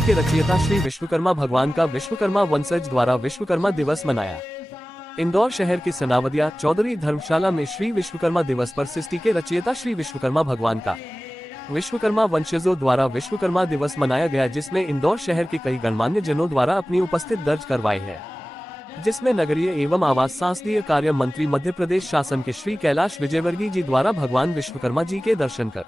सृष्टि के रचयिता श्री विश्वकर्मा भगवान का विश्वकर्मा वंशज द्वारा विश्वकर्मा दिवस मनाया। इंदौर शहर के सनावदिया चौधरी धर्मशाला में श्री विश्वकर्मा दिवस पर सृष्टि के रचयिता श्री विश्वकर्मा भगवान का विश्वकर्मा वंशजों द्वारा विश्वकर्मा दिवस मनाया गया, जिसमें इंदौर शहर के कई गणमान्य जनों द्वारा अपनी उपस्थिति दर्ज करवाई है, जिसमें नगरीय एवं आवास सांसदीय कार्य मंत्री मध्य प्रदेश शासन के श्री कैलाश विजयवर्गीय जी द्वारा भगवान विश्वकर्मा जी के दर्शन कर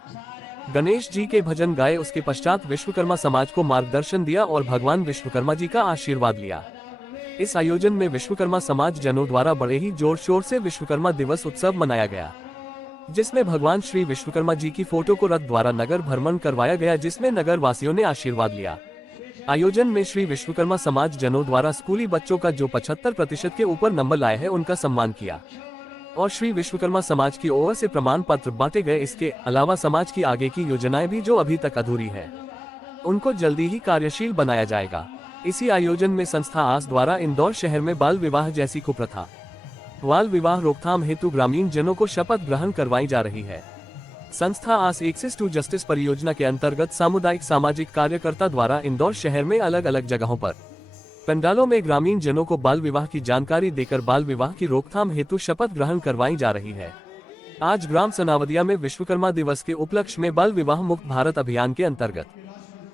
गणेश जी के भजन गाए। उसके पश्चात विश्वकर्मा समाज को मार्गदर्शन दिया और भगवान विश्वकर्मा जी का आशीर्वाद लिया। इस आयोजन में विश्वकर्मा समाज जनों द्वारा बड़े ही जोर शोर से विश्वकर्मा दिवस उत्सव मनाया गया, जिसमें भगवान श्री विश्वकर्मा जी की फोटो को रथ द्वारा नगर भ्रमण करवाया गया, जिसमें नगर वासियों ने आशीर्वाद लिया। आयोजन में श्री विश्वकर्मा समाज जनों द्वारा स्कूली बच्चों का जो 75% के ऊपर नंबर लाए हैं उनका सम्मान किया और श्री विश्वकर्मा समाज की ओर से प्रमाण पत्र बांटे गए। इसके अलावा समाज की आगे की योजनाएं भी जो अभी तक अधूरी है उनको जल्दी ही कार्यशील बनाया जाएगा। इसी आयोजन में संस्था आस द्वारा इंदौर शहर में बाल विवाह जैसी कुप्रथा, बाल विवाह रोकथाम हेतु ग्रामीण जनों को शपथ ग्रहण करवाई जा रही है। संस्था आस एक्सेस टू जस्टिस परियोजना के अंतर्गत सामुदायिक सामाजिक कार्यकर्ता द्वारा इंदौर शहर में अलग अलग जगहों पर पंडालों में ग्रामीण जनों को बाल विवाह की जानकारी देकर बाल विवाह की रोकथाम हेतु शपथ ग्रहण करवाई जा रही है। आज ग्राम सनावदिया में विश्वकर्मा दिवस के उपलक्ष्य में बाल विवाह मुक्त भारत अभियान के अंतर्गत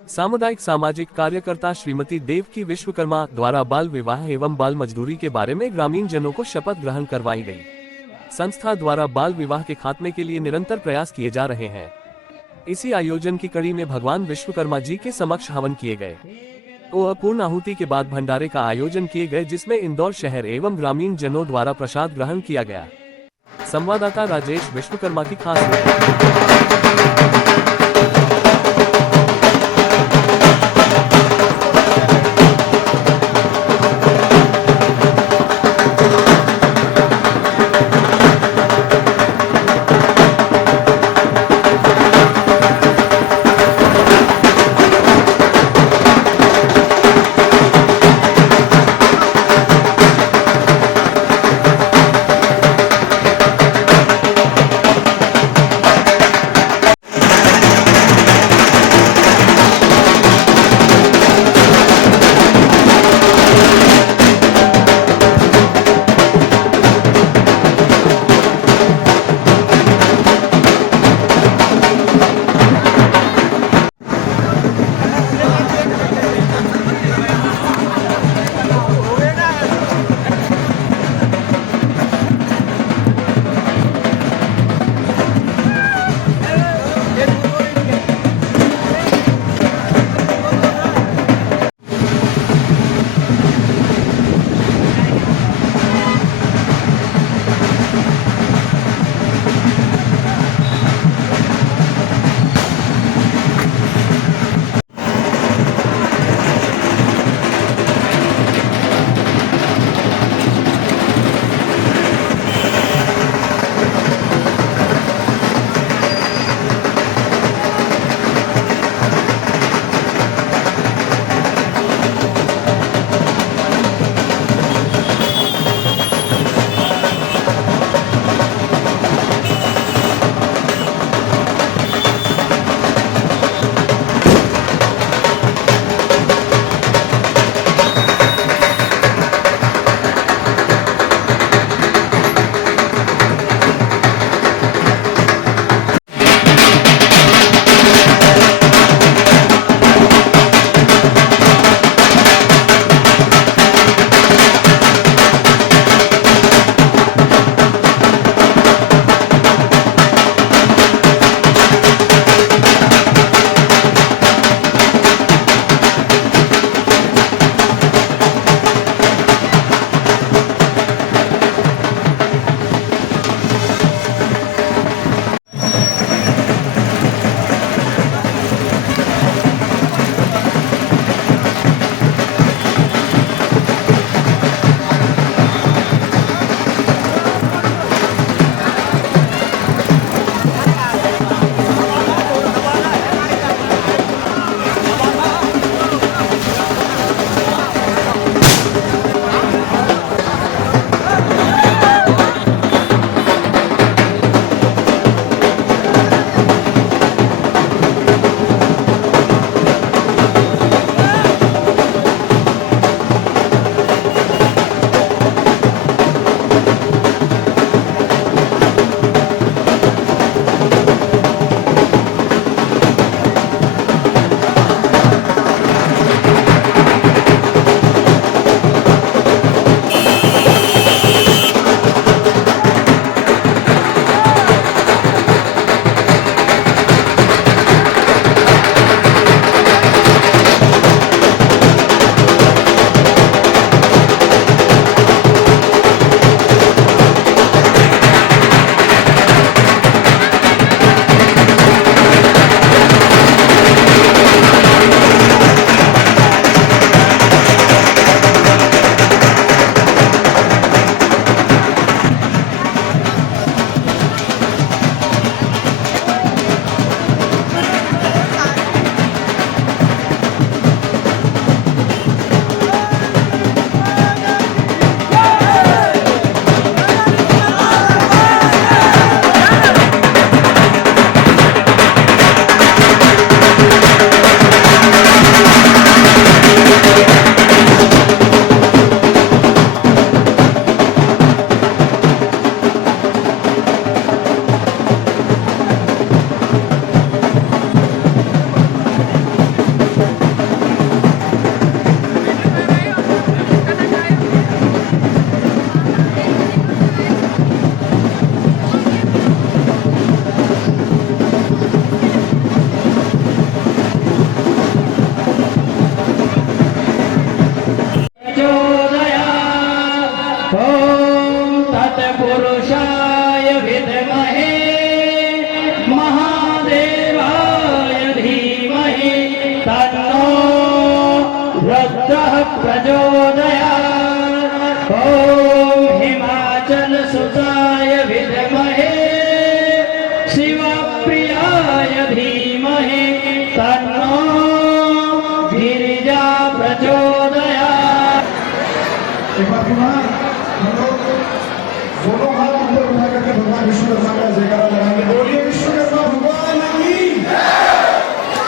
सामुदायिक सामाजिक कार्यकर्ता श्रीमती देवकी विश्वकर्मा द्वारा बाल विवाह एवं बाल मजदूरी के बारे में ग्रामीण जनों को शपथ ग्रहण करवाई गई। संस्था द्वारा बाल विवाह के खात्मे के लिए निरंतर प्रयास किए जा रहे हैं। इसी आयोजन की कड़ी में भगवान विश्वकर्मा जी के समक्ष हवन किए गए और पूर्ण आहुति के बाद भंडारे का आयोजन किए गए, जिसमें इंदौर शहर एवं ग्रामीण जनों द्वारा प्रसाद ग्रहण किया गया। संवाददाता राजेश विश्वकर्मा की खास रिपोर्ट। पुरुषाय विद्महे महादेवाय धीमहि तन्नो रुद्रः प्रचोदयात्। ॐ हिमाचल सुताय विद्महे शिवप्रियाय धीमहि तन्नो गिरिजा प्रचोदयात्। एक बार पुनः हम लोग दोनों हाथ ऊपर उठा करके भगवान विश्वकर्मा का जयकारा लगाएंगे। बोलिए विश्वकर्मा भगवान की,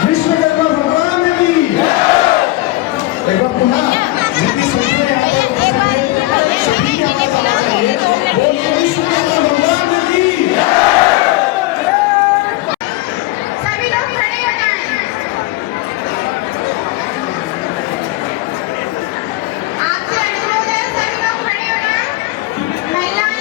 विश्वकर्मा भगवान की। एक बार पुनः जितनी संख्या है यहाँ पर सभी की आवाज आना चाहिए। बोलिए विश्वकर्मा भगवान की। सभी लोग खड़े हो जाएं। आपसे अनुरोध है, सभी लोग खड़े हो जाएं। महिलाएं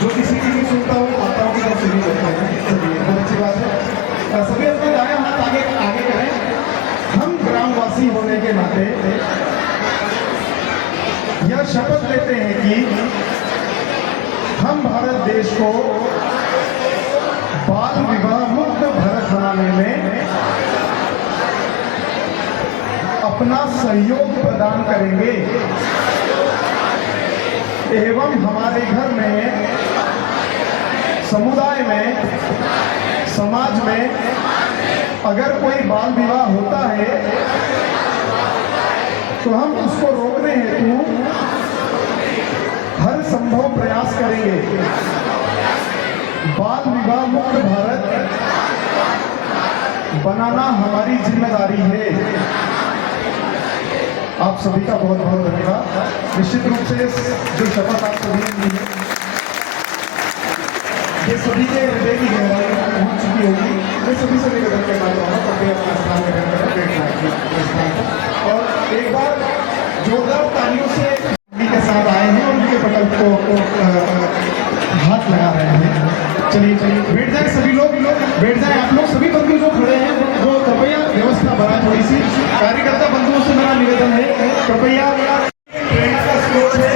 जो किसी की नहीं सुनता वो माताओं की तरफ सुनी करते हैं। चलिए, बहुत अच्छी बात है। सभी अपने दाएं हाथ आगे आगे करें। हम ग्रामवासी होने के नाते यह शपथ लेते हैं कि हम भारत देश को बाल विवाह मुक्त भारत बनाने में अपना सहयोग प्रदान करेंगे एवं हमारे घर में, समुदाय में, समाज में अगर कोई बाल विवाह होता है तो हम उसको रोकने हेतु हर संभव प्रयास करेंगे। बाल विवाह मुक्त भारत बनाना हमारी जिम्मेदारी है। आप सभी का बहुत बहुत धन्यवाद। निश्चित रूप से जो शपथ आप सभी ने ली है ये सभी के हृदय की गहराई में पहुंच चुकी होगी। मैं सभी से निवेदन करना चाहूँगा कृपया अपना स्थान ग्रहण करें, बैठना है स्थान पर। और एक बार जोरदार तालियों से सभी के साथ आए हैं और उनके पटल को हाथ लगा रहे हैं। चलिए चलिए बैठ जाए सभी लोग बैठ जाए। आप लोग सभी बंधु जो खड़े हैं वो कृपया व्यवस्था बनाए। थोड़ी सी कार्यकर्ता बंधुओं से मेरा निवेदन है कृपया ट्रेन का स्रोत है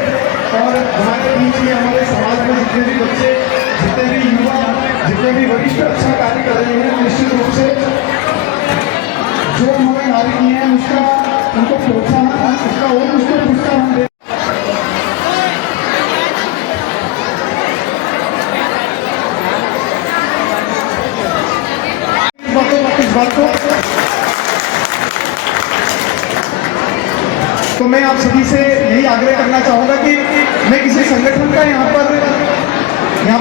और हमारे बीच में हमारे समाज में जितने भी बच्चे, जितने भी युवा, जितने भी वरिष्ठ अच्छा कार्य कर रहे हैं निश्चित रूप से जो उन्होंने कार्य किए हैं उसका उनको प्रोत्साहन उसका और उसको प्रोत्साहन दे। तो मैं आप सभी से यही आग्रह करना चाहूंगा कि मैं किसी संगठन का यहाँ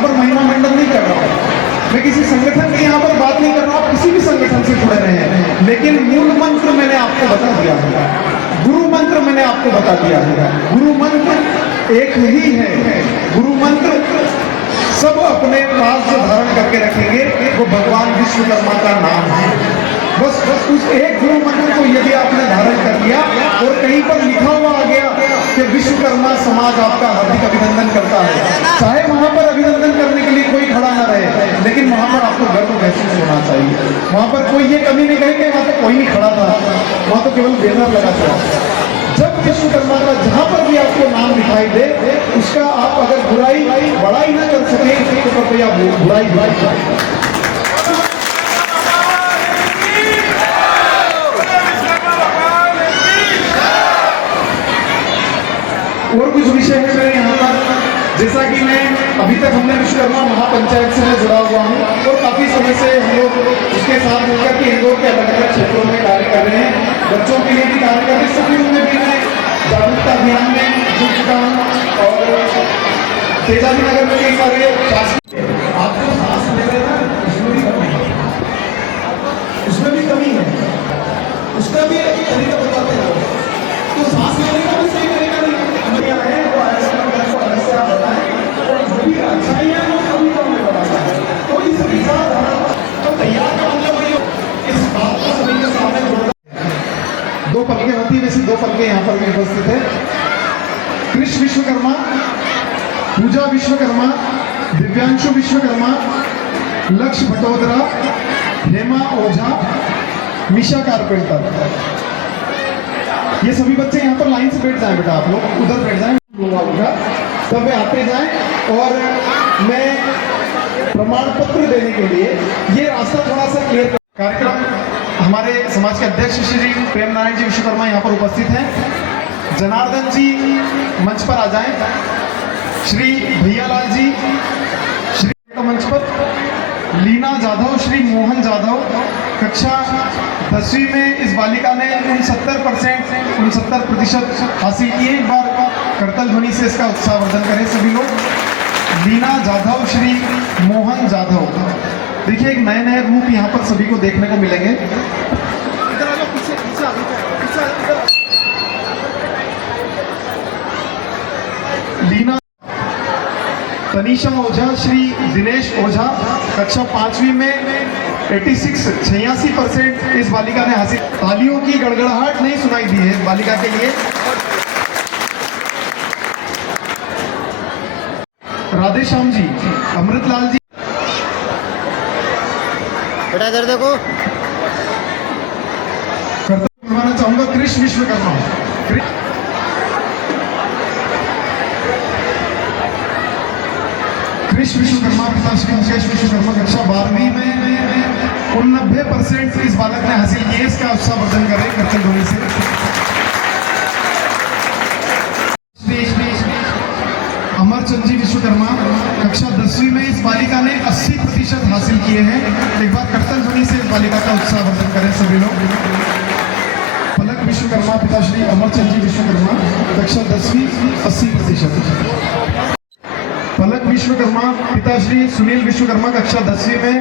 पर महिमा मंडन नहीं कर रहा हूँ। मैं किसी संगठन की यहाँ पर बात नहीं कर रहा हूँ। आप किसी भी संगठन से जुड़े रहे हैं, लेकिन मूल मंत्र मैंने आपको बता दिया है। गुरु मंत्र मैंने आपको बता दिया है। गुरु मंत्र एक ही है। गुरु मंत्र सब अपने पास जो धारण करके रखेंगे वो भगवान विश्वकर्मा का नाम है। बस उस एक गुरु मंत्र को यदि आपने धारण कर लिया और कहीं पर लिखा हुआ आ गया कि विश्वकर्मा समाज आपका हार्दिक अभिनंदन करता है, चाहे वहां पर अभिनंदन करने के लिए कोई खड़ा ना रहे, लेकिन वहां पर आपको गर्व महसूस होना चाहिए। वहां पर कोई ये कमी नहीं कहे कि वहां तो कोई नहीं खड़ा था, वहां तो केवल बैनर लगा था। जब विश्वकर्मा का जहां पर भी आपको नाम दिखाई दे उसका आप अगर बड़ाई ना कर सके तो कृपया बुराई और कुछ विषय है मेरे यहाँ पर, जैसा कि मैं अभी तक हमने विश्वकर्मा महापंचायत से मैं जुड़ा हुआ हूँ और काफी समय से हम लोग उसके साथ मिलकर के इंदौर के अलग अलग क्षेत्रों में कार्य कर रहे हैं। बच्चों के लिए भी कार्य कर रहे हैं। सभी में भी मैं जागरूकता अभियान में जुड़ चुका हूँ और तेजाजी नगर में कई सारे आपको सांस ले रहे हैं उसमें भी कमी है, उसका भी एक तरीका बताते हैं। तो सांस लेने का भी सही तरीका नहीं है वो ऐसा बताएं और जो भी अच्छाइयाँ वो सभी को हमें बताता है। तो इस साथ तो तैयार का मतलब इस बात को सभी के सामने दो पलकें होती है, वैसे दो पलकें यहाँ पर भी उपस्थित है। कृष विश्वकर्मा, पूजा विश्वकर्मा, दिव्यांशु विश्वकर्मा, लक्ष्य भटोदरा, हेमा ओझा निशा कारपेंटर। ये सभी बच्चे यहाँ पर लाइन से बैठ जाएं बेटा, आप लोग उधर बैठ जाएं, तब वे आते जाएं और मैं प्रमाण पत्र देने के लिए ये रास्ता थोड़ा सा क्लियर कर। कार्यक्रम हमारे समाज के अध्यक्ष श्री प्रेम नारायण जी विश्वकर्मा यहाँ पर उपस्थित हैं। जनार्दन जी मंच पर आ जाएं। श्री भैयालाल जी श्री मंच पर। लीना जाधव, श्री मोहन जाधव, कक्षा 10वीं में इस बालिका ने 69% हासिल किए। एक बार करतल ध्वनि से इसका उत्साहवर्धन करें सभी लोग। लीना जाधव, श्री मोहन जाधव। देखिए एक नए नए रूप यहाँ पर सभी को देखने को मिलेंगे। इधर आ जाओ, पीछे पीछे पीछे। लीना। तनीषा ओझा, श्री दिनेश ओझा, कक्षा 5वीं में 86% इस बालिका ने हासिल। तालियों की गड़गड़ाहट नहीं सुनाई दी है इस बालिका के लिए। राधेश्याम जी, अमृतलाल जी, बेटा इधर देखो। करना चाहूंगा कृष विश्वकर्मा। कृष विश्वकर्मा, पिता श्री मुकेश विश्वकर्मा, कक्षा 12वीं में 89% इस बालक ने हासिल किए। इसका उत्साहवर्धन करें करतल ध्वनि से। अमरचंद जी विश्वकर्मा, कक्षा 10वीं में इस बालिका ने 80% हासिल किए हैं। एक बार करतल ध्वनि से इस बालिका का उत्साहवर्धन करें सभी लोग। पलक विश्वकर्मा, पिता श्री अमरचंद जी विश्वकर्मा, कक्षा 10वीं 80%। पलक विश्वकर्मा, पिता श्री सुनील विश्वकर्मा, कक्षा 10वीं में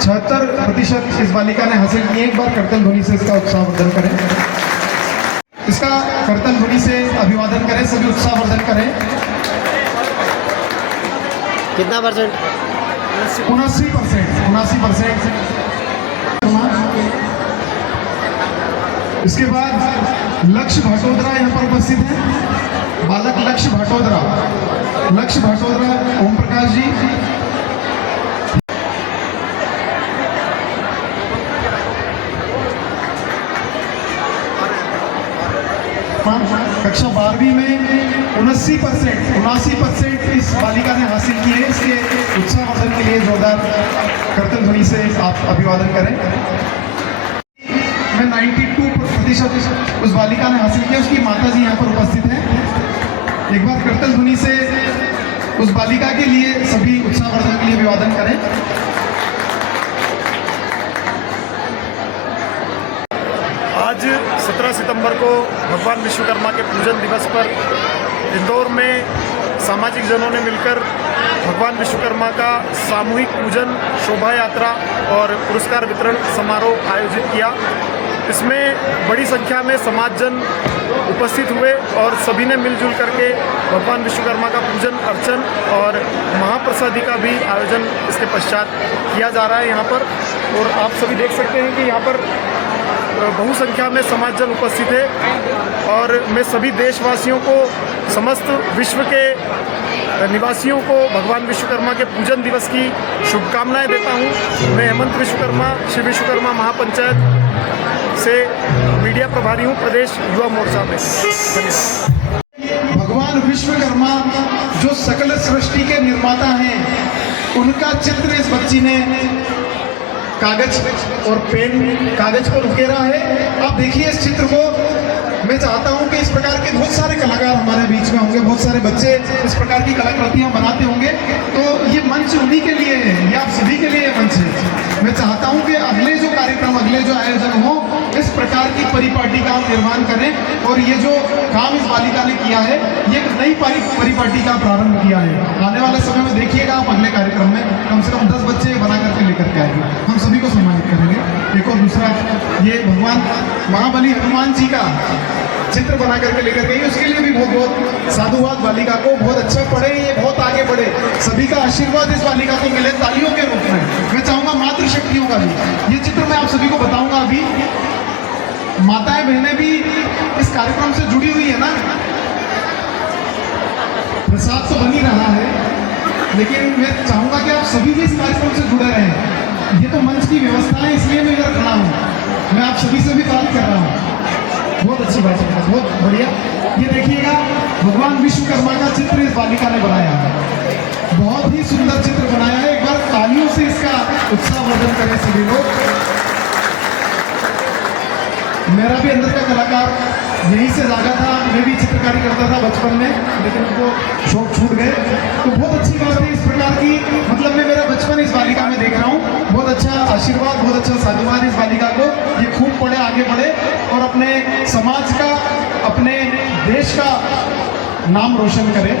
76% इस बालिका ने हासिल किए। एक बार करतल ध्वनि से इसका उत्साहवर्धन करें। इसका करतल ध्वनि से अभिवादन करें, सभी उत्साहवर्धन करें। कितना परसेंट? 79%। इसके बाद लक्ष्य भाटोदरा यहाँ पर उपस्थित हैं। बालक लक्ष्य भाटोदरा, ओम प्रकाश जी। कक्षा 12वीं में 79% इस बालिका ने हासिल किए। इसके उत्साहवर्धन के लिए जोरदार करतल ध्वनि से आप अभिवादन करें। में 92% उस बालिका ने हासिल किया। उसकी माता जी यहाँ पर उपस्थित हैं। एक बार करतल ध्वनि से उस बालिका के लिए सभी उत्साहवर्धन के लिए अभिवादन करें। आज 17 सितंबर को भगवान विश्वकर्मा के पूजन दिवस पर इंदौर में सामाजिक जनों ने मिलकर भगवान विश्वकर्मा का सामूहिक पूजन, शोभा यात्रा और पुरस्कार वितरण समारोह आयोजित किया। इसमें बड़ी संख्या में समाजजन उपस्थित हुए और सभी ने मिलजुल करके भगवान विश्वकर्मा का पूजन अर्चन और महाप्रसादी का भी आयोजन इसके पश्चात किया जा रहा है यहाँ पर। और आप सभी देख सकते हैं कि यहाँ पर बहु संख्या में समाजजन उपस्थित है और मैं सभी देशवासियों को, समस्त विश्व के निवासियों को भगवान विश्वकर्मा के पूजन दिवस की शुभकामनाएं देता हूं। मैं हेमंत विश्वकर्मा, श्री विश्वकर्मा महापंचायत से मीडिया प्रभारी हूं प्रदेश युवा मोर्चा में। भगवान विश्वकर्मा जो सकल सृष्टि के निर्माता हैं, उनका चित्र इस बच्ची ने कागज और पेन, कागज पर उकेरा है। आप देखिए इस चित्र को। मैं चाहता हूं कि इस प्रकार के बहुत सारे कलाकार हमारे बीच में होंगे, बहुत सारे बच्चे इस प्रकार की कलाकृतियां बनाते होंगे। तो ये मंच उन्हीं के लिए है, ये आप सभी के लिए मंच है। मैं चाहता हूं कि अगले जो कार्यक्रम, अगले जो आयोजन हो, इस प्रकार की परिपाटी का निर्माण करें। और ये जो काम इस बालिका ने किया है, ये एक नई परिपाटी का प्रारंभ किया है। आने वाले समय में देखिएगा आप अगले कार्यक्रम में कम से कम 10 बच्चे बना करके लेकर के आएंगे। हम सभी को सम्मानित करेंगे। एक और दूसरा, ये भगवान महाबली हनुमान जी का चित्र बना करके लेकर गई, उसके लिए भी बहुत बहुत साधुवाद बालिका को। बहुत अच्छा पढ़े, ये बहुत आगे बढ़े। सभी का आशीर्वाद इस बालिका को मिले तालियों के रूप में। मैं चाहूंगा मातृशक्तियों का भी ये चित्र मैं आप सभी को बताऊंगा। अभी माताएं बहनें भी इस कार्यक्रम से जुड़ी हुई है ना। प्रसाद तो बन ही रहा है, लेकिन मैं चाहूंगा कि आप सभी भी इस कार्यक्रम से जुड़े रहें। ये तो मंच की व्यवस्था है, इसलिए मैं इधर खड़ा हूँ। मैं आप सभी से भी बात कर रहा हूँ। बहुत अच्छी बात है, बहुत बढ़िया। ये देखिएगा भगवान विश्वकर्मा का चित्र इस बालिका ने बनाया है, बहुत ही सुंदर चित्र बनाया है। एक बार तालियों से इसका उत्साहवर्धन करें सभी लोग। मेरा भी अंदर का कलाकार यहीं से जागा था, मैं भी चित्रकारी करता था बचपन में, लेकिन उनको शौक छूट गए। तो बहुत अच्छी बात है इस प्रकार की, मतलब मैं मेरा बचपन इस बालिका में देख रहा हूँ। बहुत अच्छा आशीर्वाद, बहुत अच्छा साधुवाद इस बालिका को। ये खूब पढ़े, आगे बढ़े और अपने समाज का, अपने देश का नाम रोशन करे।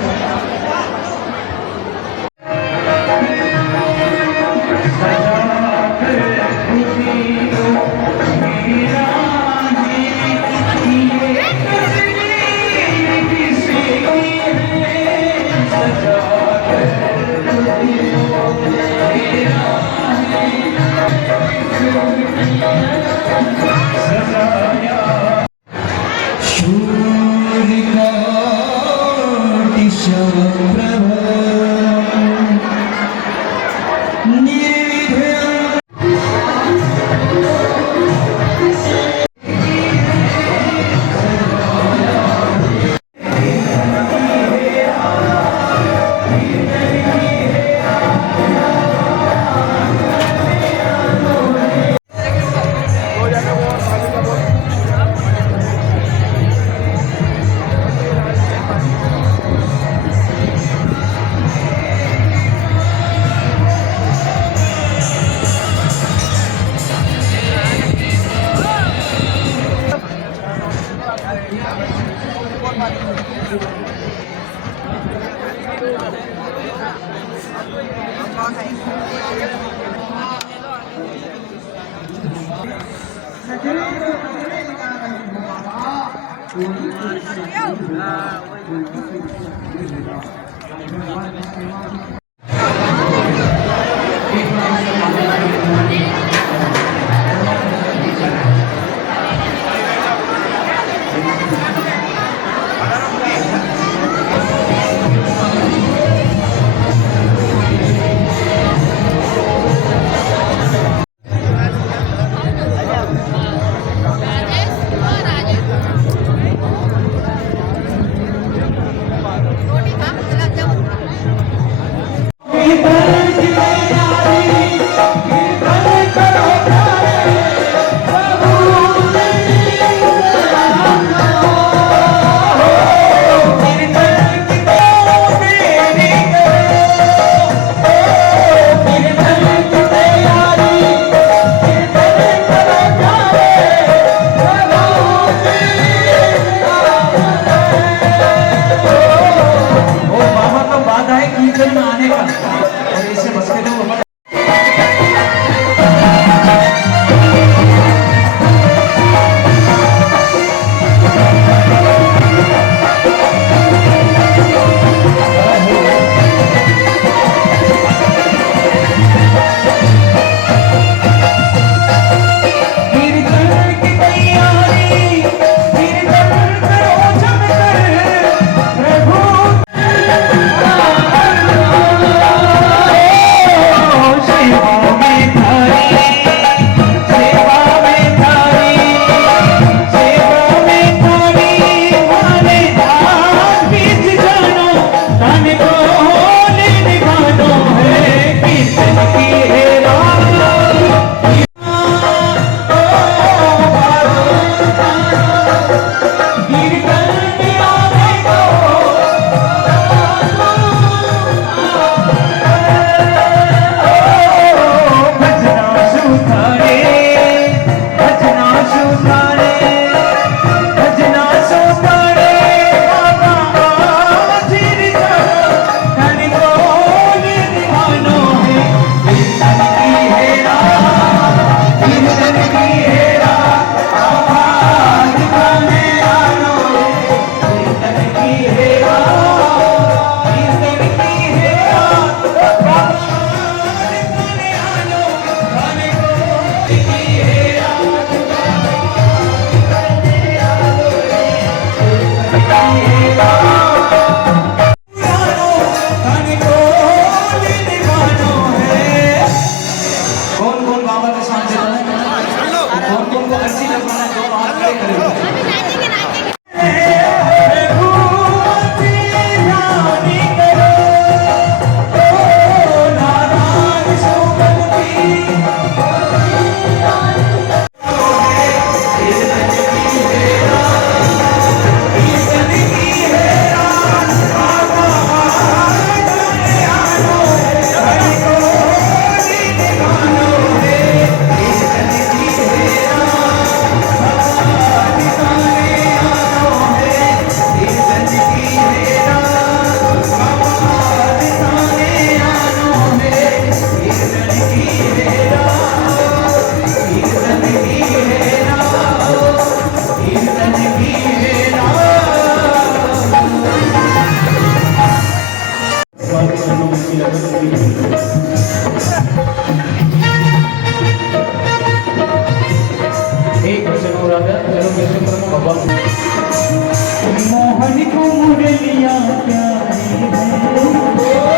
की अभी नाचेंगे नाचेंगे मोहन को मुरलिया प्यारी है मोहन को मुरलिया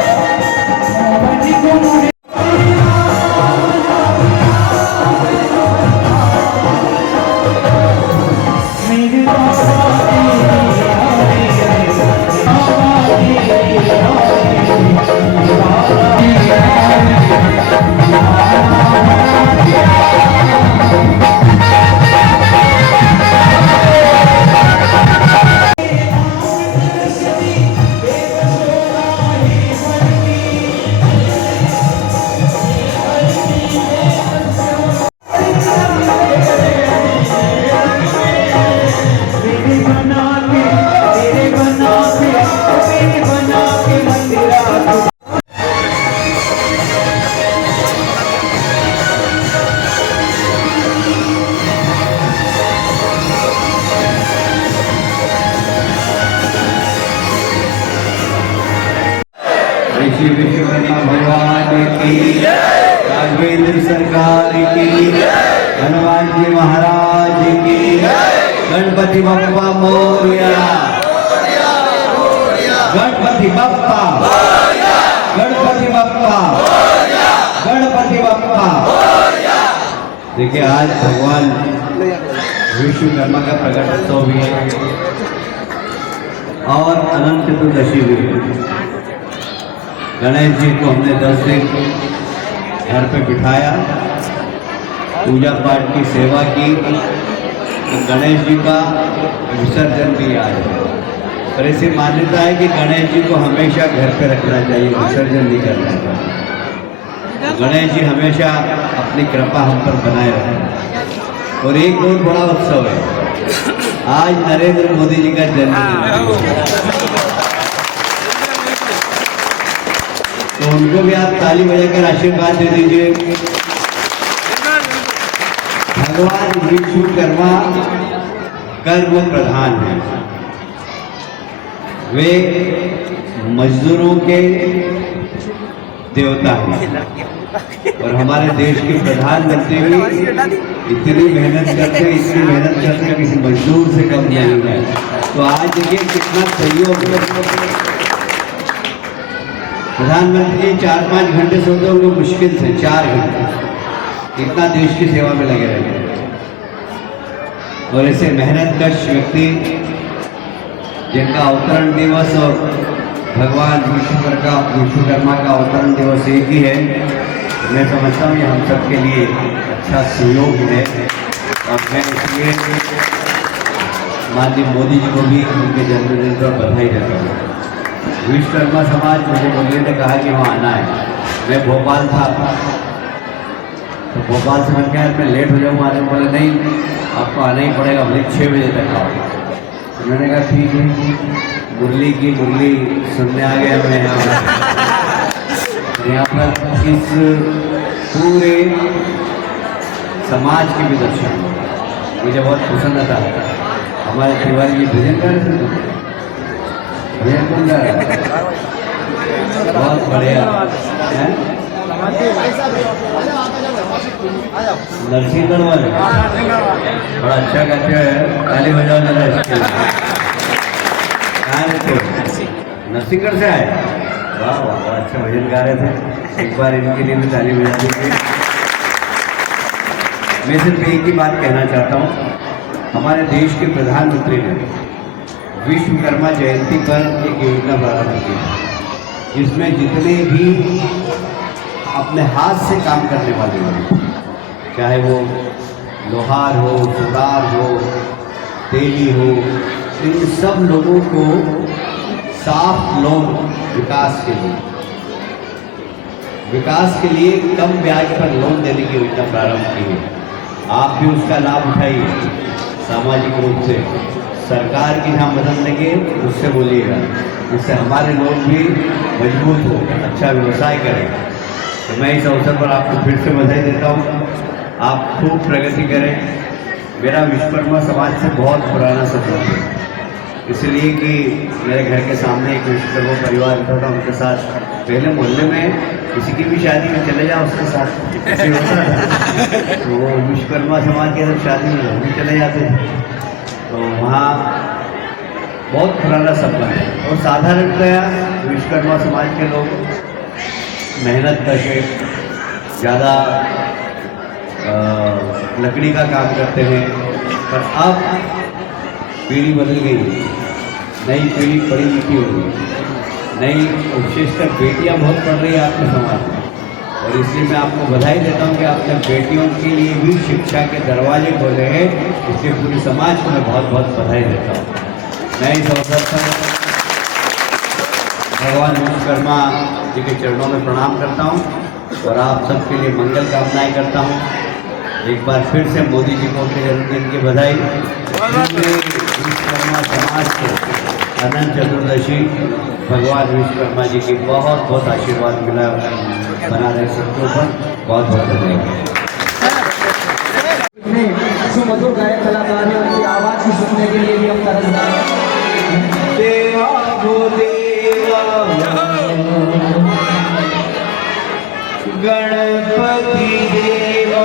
मेरे श्री विश्वकर्मा भगवान की राघवेंद्र सरकार की हनुमान जी महाराज की गणपति बप्पा मोरया गणपति बप्पा गणपति बप्पा गणपति बप्पा। देखिए आज भगवान विश्वकर्मा का प्रकटोत्सव भी है और अनंत चतुर्दशी भी है। गणेश जी को हमने 10 दिन घर पे बिठाया, पूजा पाठ की सेवा की, तो गणेश जी का विसर्जन भी आज है। पर ऐसी मान्यता है कि गणेश जी को हमेशा घर पे रखना चाहिए, विसर्जन नहीं करना चाहिए। गणेश जी हमेशा अपनी कृपा हम पर बनाए रखें। और एक बहुत बड़ा उत्सव है, आज नरेंद्र मोदी जी का जन्मदिन है, तो उनको भी आप ताली बजाकर आशीर्वाद दे दीजिए। भगवान विश्वकर्मा कर्म प्रधान है, वे मजदूरों के देवता हैं और हमारे देश के प्रधानमंत्री भी इतनी मेहनत करते किसी मजदूर से कम नहीं है। तो आज देखिए कितना सहयोग है। प्रधानमंत्री जी 4-5 घंटे सोते होंगे मुश्किल से, 4 घंटे, इतना देश की सेवा में लगे रहे। और ऐसे मेहनतकश व्यक्ति जिनका अवतरण दिवस और भगवान विश्वकर्मा का अवतरण दिवस एक ही है, मैं समझता हूँ ये हम सब के लिए अच्छा सहयोग है। और मैं इसलिए माननीय मोदी जी को भी उनके जन्मदिन पर बधाई देता हूँ। विश्वकर्मा समाज मुझे बोलिए ने कहा कि वहाँ आना है। मैं भोपाल था, तो भोपाल से मैंने कहा मैं लेट हो जाऊँगा आने, बोले नहीं आपको आना ही पड़ेगा, भले 6 बजे तक आओ। तो मैंने कहा ठीक है, मुरली की मुरली सुनने आ गया मैं यहाँ पर। इस पूरे समाज के भी दर्शन मुझे बहुत पसंद था। हमारे तिवारी जी भजन कर रहे थे, भजन कौन गा रहा है? बहुत बढ़िया है। नरसिंहगढ़ वाले बड़ा अच्छा गाते हैं, ताली बजाओ जरा इसके लिए। कहाँ रहते हो? नरसिंहगढ़ से आए? वाह वाह, बड़ा अच्छा भजन गा रहे थे। एक बार इनके लिए भी ताली बजा दीजिए। मैं सिर्फ एक ही बात कहना चाहता हूँ, हमारे देश के प्रधानमंत्री ने विश्वकर्मा जयंती पर एक योजना प्रारंभ की, जिसमें जितने भी अपने हाथ से काम करने वाले लोग, चाहे वो लोहार हो, सुतार हो, तेली हो, इन सब लोगों को साफ लोन विकास के लिए कम ब्याज पर लोन देने की योजना प्रारंभ की है। आप भी उसका लाभ उठाइए सामाजिक रूप से। सरकार की जहाँ मदद लगे उससे बोलिएगा, जिससे हमारे लोग भी मजबूत हो, अच्छा व्यवसाय करें। तो मैं इस अवसर पर आपको फिर से बधाई देता हूँ। आप खूब प्रगति करें। मेरा विश्वकर्मा समाज से बहुत पुराना संबंध है, इसलिए कि मेरे घर के सामने एक विश्वकर्मा परिवार रहता था, उनके साथ पहले मोहल्ले में किसी की भी शादी में चले जाओ उसके साथ ऐसे होता था। तो वो विश्वकर्मा समाज के जब शादी में हम भी चले जाते थे, तो वहाँ बहुत पुराना संबंध है। और साधारणतया विश्वकर्मा समाज के लोग मेहनत करके ज़्यादा लकड़ी का काम करते हैं। पर अब पीढ़ी बदल गई, नई पीढ़ी पढ़ी लिखी हो गई, नई विशेषकर बेटियां बहुत पढ़ रही है आपके समाज में, और इसलिए मैं आपको बधाई देता हूं कि आपने बेटियों के लिए भी शिक्षा के दरवाजे खोले हैं। इसलिए पूरे समाज को मैं बहुत बहुत बधाई देता हूं। मैं इस अवसर पर भगवान विश्वकर्मा जी के चरणों में प्रणाम करता हूं और आप सबके लिए मंगल कामनाएं करता हूं। एक बार फिर से मोदी जी को उनके जन्मदिन की बधाई। विश्वकर्मा समाज को अनंत चतुर्दशी भगवान विश्वकर्मा जी की बहुत बहुत आशीर्वाद मिला बना रहे सबके ऊपर। बहुत बहुत धन्यवाद। सुमधुर गायक कलाकार हैं, उनकी आवाज को सुनने के लिए भी हम तरसदार हैं। देवा गो देवा गणपति देवा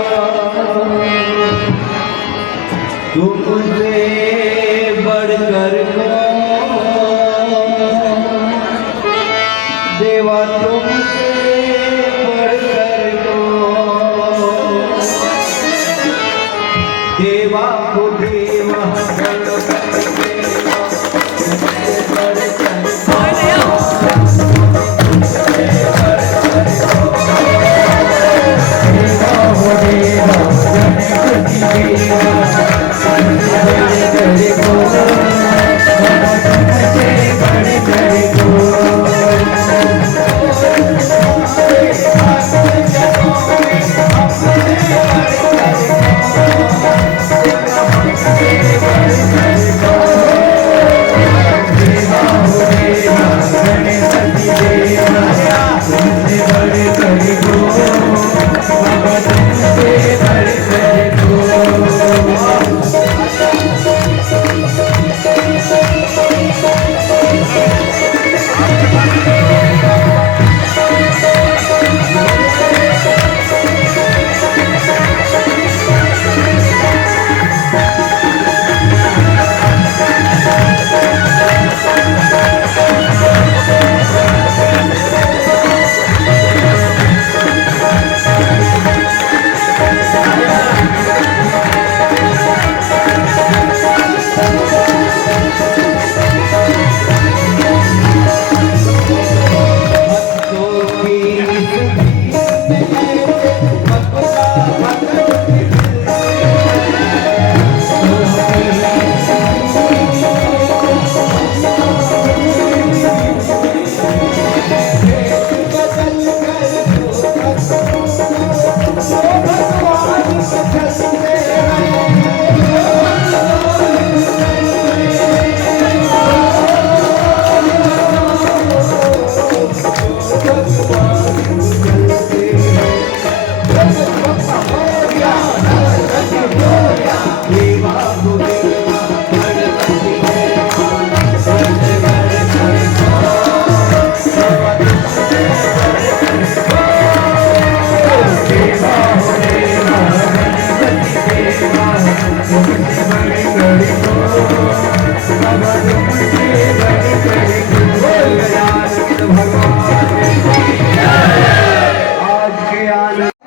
तुमसे बढ़कर देवा तुमसे बढ़कर देवा को देवा गणपति देवा तुमसे बढ़कर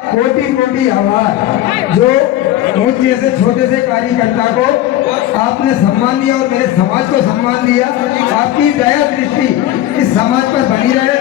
कोटि कोटि आभार जो मुझ जैसे छोटे से कार्यकर्ता को आपने सम्मान दिया और मेरे समाज को सम्मान दिया। आपकी दया दृष्टि इस समाज पर बनी रहे